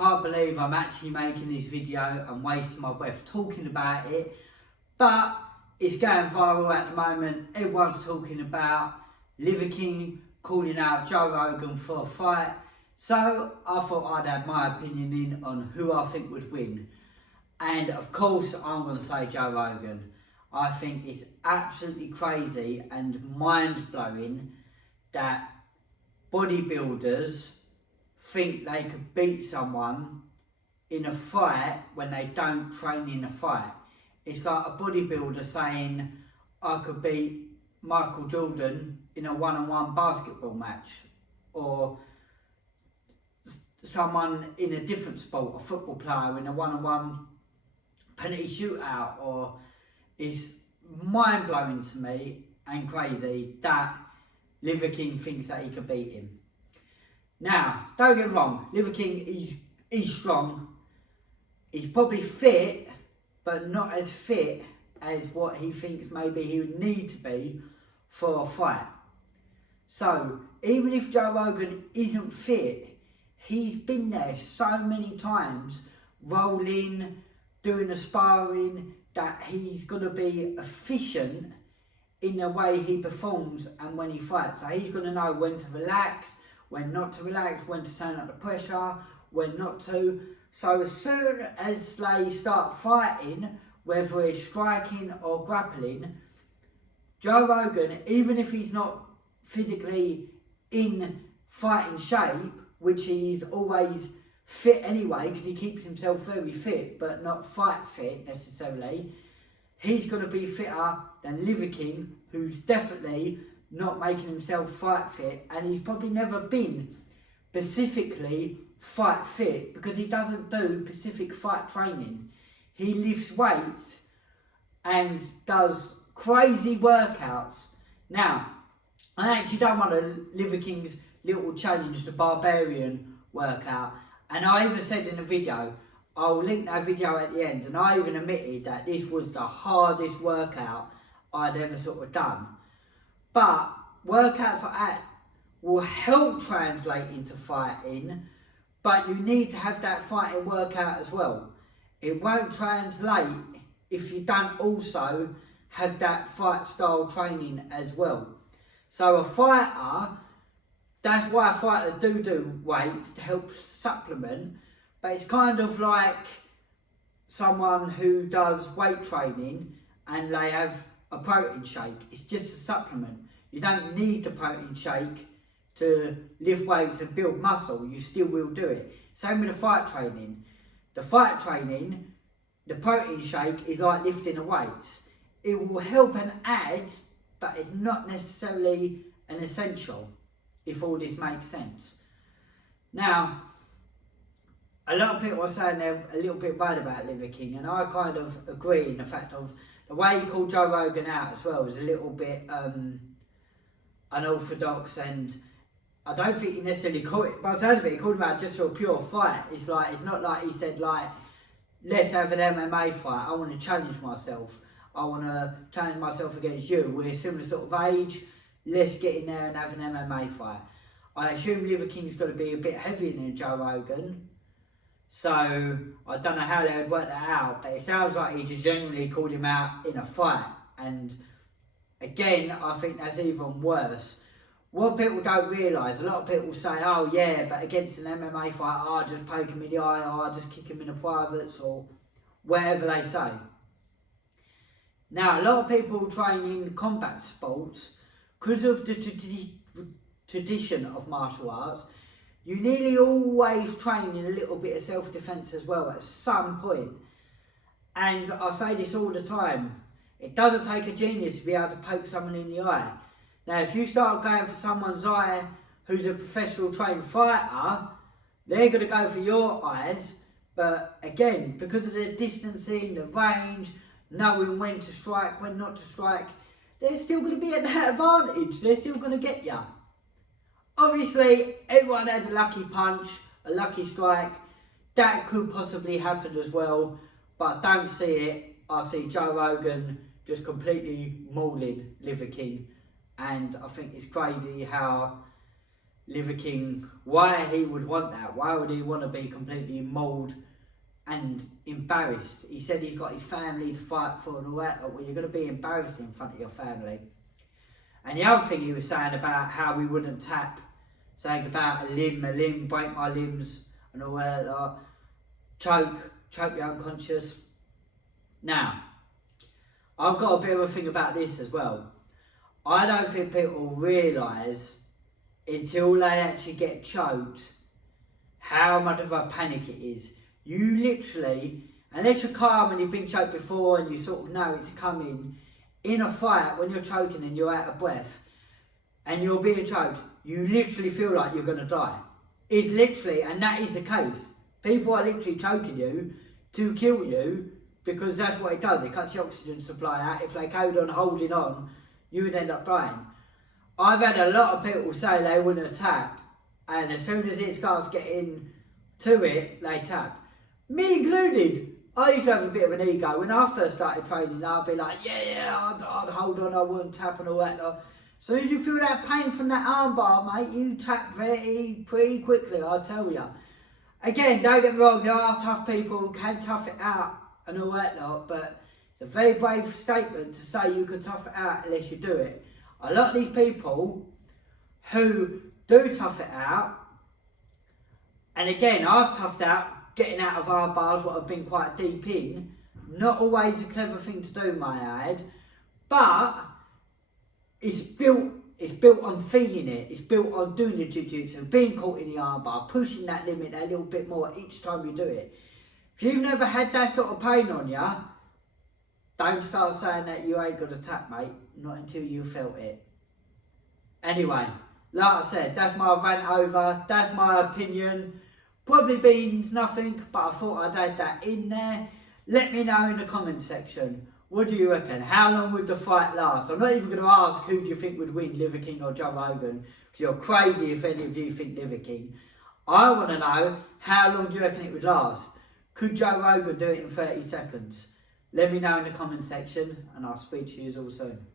Can't believe I'm actually making this video and wasting my breath talking about it, but it's going viral at the moment. Everyone's talking about Liver King calling out Joe Rogan for a fight. So I thought I'd add my opinion in on who I think would win. And of course I'm going to say Joe Rogan. I think it's absolutely crazy and mind-blowing that bodybuilders think they could beat someone in a fight when they don't train in a fight. It's like a bodybuilder saying, I could beat Michael Jordan in a one-on-one basketball match, or someone in a different sport, a football player in a one-on-one penalty shootout. Or it's mind-blowing to me and crazy that Liver King thinks that he could beat him. Now, don't get me wrong, Liver King, he's strong. He's probably fit, but not as fit as what he thinks maybe he would need to be for a fight. So, even if Joe Rogan isn't fit, he's been there so many times, rolling, doing the sparring, that he's going to be efficient in the way he performs and when he fights. So he's going to know when to relax, when not to relax, when to turn up the pressure, when not to. So as soon as they start fighting, whether it's striking or grappling, Joe Rogan, even if he's not physically in fighting shape, which he's always fit anyway, because he keeps himself very fit, but not fight fit necessarily, he's going to be fitter than Liver King, who's definitely not making himself fight fit, and he's probably never been specifically fight fit because he doesn't do specific fight training. He lifts weights and does crazy workouts. Now, I actually done one of Liver King's little challenge, the Barbarian workout, and I even said in the video, I'll link that video at the end, and I even admitted that this was the hardest workout I'd ever sort of done. But workouts like that will help translate into fighting, but you need to have that fighting workout as well. It won't translate if you don't also have that fight style training as well. So a fighter, that's why fighters do weights to help supplement, but it's kind of like someone who does weight training and they have a protein shake. It's just a supplement. You don't need the protein shake to lift weights and build muscle. You still will do it. Same with the fight training. The fight training, the protein shake is like lifting the weights. It will help and add, but it's not necessarily an essential, if all this makes sense. Now, a lot of people are saying they're a little bit worried about Liver King, and I kind of agree in the fact of the way he called Joe Rogan out as well was a little bit unorthodox, and I don't think he necessarily called it, by the sound of it, he called him out just for a pure fight. It's like, it's not like he said like, let's have an MMA fight, I want to challenge myself. I want to challenge myself against you. We're a similar sort of age, let's get in there and have an MMA fight. I assume Liver King's got to be a bit heavier than Joe Rogan, so I don't know how they would work that out, but it sounds like he just genuinely called him out in a fight. And again, I think that's even worse. What people don't realise, a lot of people say, oh yeah, but against an MMA fight, I'll just poke him in the eye, or I'll just kick him in the privates, or whatever they say. Now, a lot of people train in combat sports, because of the tradition of martial arts, you nearly always train in a little bit of self-defence as well at some point. And I say this all the time, it doesn't take a genius to be able to poke someone in the eye. Now, if you start going for someone's eye who's a professional trained fighter, they're going to go for your eyes. But again, because of the distancing, the range, knowing when to strike, when not to strike, they're still going to be at that advantage. They're still going to get you. Obviously, everyone has a lucky punch, a lucky strike. That could possibly happen as well, but I don't see it. I see Joe Rogan just completely mauling Liver King, and I think it's crazy how Liver King, why he would want that. Why would he want to be completely mauled and embarrassed? He said he's got his family to fight for and all that. Well, you're going to be embarrassed in front of your family. And the other thing he was saying about how we wouldn't tap, saying about a limb, break my limbs and all that, choke you unconscious. Now, I've got a bit of a thing about this as well. I don't think people realise until they actually get choked how much of a panic it is. You literally, unless you're calm and you've been choked before and you sort of know it's coming, in a fight when you're choking and you're out of breath and you're being choked, you literally feel like you're going to die. It's literally, and that is the case. People are literally choking you to kill you because that's what it does. It cuts your oxygen supply out. If they carried on holding on, you would end up dying. I've had a lot of people say they wouldn't tap, and as soon as it starts getting to it, they tap. Me included. I used to have a bit of an ego. When I first started training, I'd be like, I'd hold on, I wouldn't tap and all that. So as you feel that pain from that armbar, mate, you tap pretty quickly, I'll tell you. Again, don't get me wrong, there are tough people who can tough it out and all that but it's a very brave statement to say you can tough it out unless you do it. A lot of these people who do tough it out, and again, I've toughed out getting out of arm bars, what I've been quite deep in, not always a clever thing to do, may I add, but it's built on feeling it, it's built on doing the jiu-jitsu, being caught in the arm bar, pushing that limit a little bit more each time you do it. If you've never had that sort of pain on you, don't start saying that you ain't got to tap, mate, not until you felt it. Anyway, like I said, that's my rant over, that's my opinion. Probably means nothing, but I thought I'd add that in there. Let me know in the comment section. What do you reckon? How long would the fight last? I'm not even going to ask who do you think would win, Liver King or Joe Rogan, because you're crazy if any of you think Liver King. I want to know, how long do you reckon it would last? Could Joe Rogan do it in 30 seconds? Let me know in the comment section, and I'll speak to you all soon.